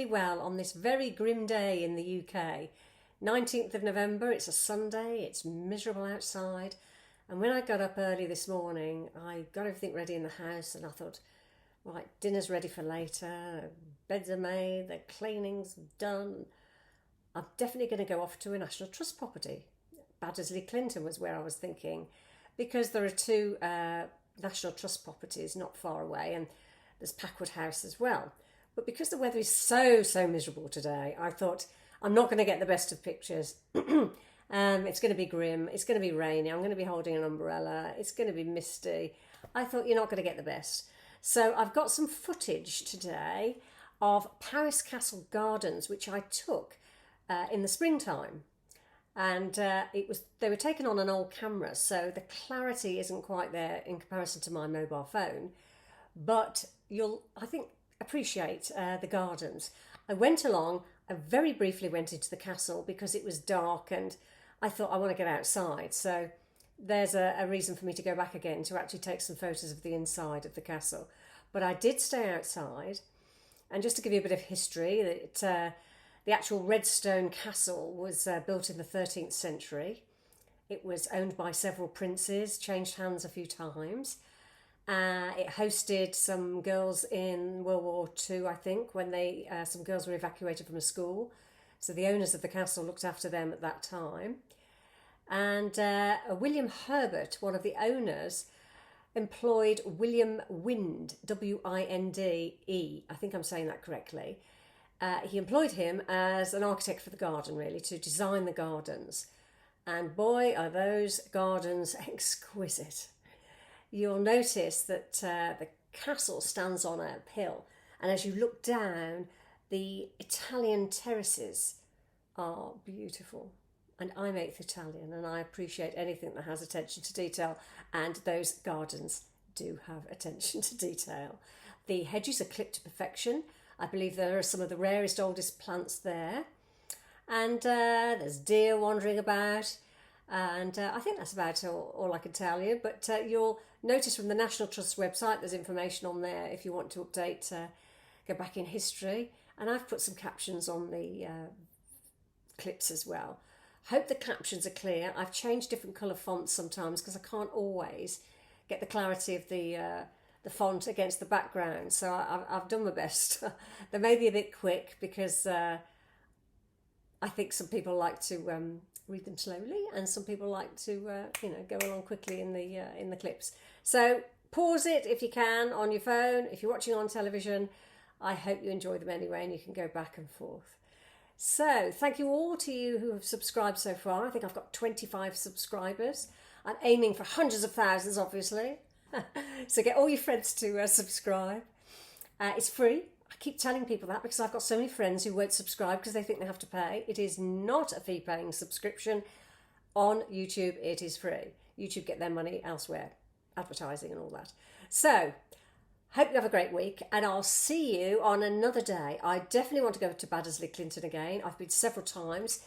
really well on this very grim day in the UK. 19th of November, it's a Sunday, it's miserable outside. And when I got up early this morning, I got everything ready in the house and I thought, right, dinner's ready for later, beds are made, the cleaning's done. I'm definitely going to go off to a National Trust property. Baddesley Clinton was where I was thinking, because there are two National Trust properties not far away, and there's Packwood House as well. But because the weather is so miserable today, I thought I'm not going to get the best of pictures. It's going to be grim, it's going to be rainy, I'm going to be holding an umbrella, it's going to be misty. I thought you're not going to get the best. So I've got some footage today of Powis Castle gardens, which I took in the springtime. And they were taken on an old camera, so the clarity isn't quite there in comparison to my mobile phone. But you'll, I think, appreciate the gardens. I went along, I very briefly went into the castle because it was dark and I thought I want to get outside. So there's a reason for me to go back again to actually take some photos of the inside of the castle. But I did stay outside, and just to give you a bit of history, the actual Redstone Castle was built in the 13th century. It was owned by several princes, changed hands a few times. It hosted some girls in World War II, I think, when some girls were evacuated from a school. So the owners of the castle looked after them at that time. And William Herbert, one of the owners, employed William Winde, W-I-N-D-E, I think I'm saying that correctly. He employed him as an architect for the garden, really, to design the gardens. And boy, are those gardens exquisite. You'll notice that the castle stands on a hill, and as you look down, the Italian terraces are beautiful. And I'm 8th Italian, and I appreciate anything that has attention to detail, and those gardens do have attention to detail. The hedges are clipped to perfection. I believe there are some of the rarest, oldest plants there. And there's deer wandering about. And I think that's about all I can tell you. But you'll notice from the National Trust website, there's information on there if you want to update, go back in history. And I've put some captions on the clips as well. Hope the captions are clear. I've changed different colour fonts sometimes because I can't always get the clarity of the font against the background, so I've done my best. They may be a bit quick because I think some people like to read them slowly, and some people like to go along quickly in the clips. So pause it if you can on your phone. If you're watching on television, I hope you enjoy them anyway, and you can go back and forth. So thank you all to you who have subscribed so far. I think I've got 25 subscribers. I'm aiming for hundreds of thousands, obviously. So get all your friends to subscribe. It's free. I keep telling people that because I've got so many friends who won't subscribe because they think they have to pay. It is not a fee-paying subscription. On YouTube, it is free. YouTube get their money elsewhere, advertising and all that. So, hope you have a great week, and I'll see you on another day. I definitely want to go to Baddesley Clinton again. I've been several times,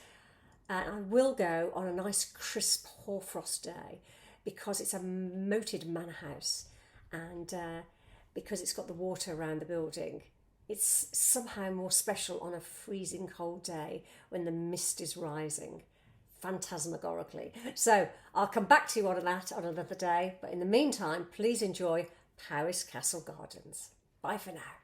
and I will go on a nice crisp hoarfrost day, because it's a moated manor house, and because it's got the water around the building. It's somehow more special on a freezing cold day when the mist is rising, phantasmagorically. So I'll come back to you on that on another day, but in the meantime, please enjoy Powis Castle Gardens. Bye for now.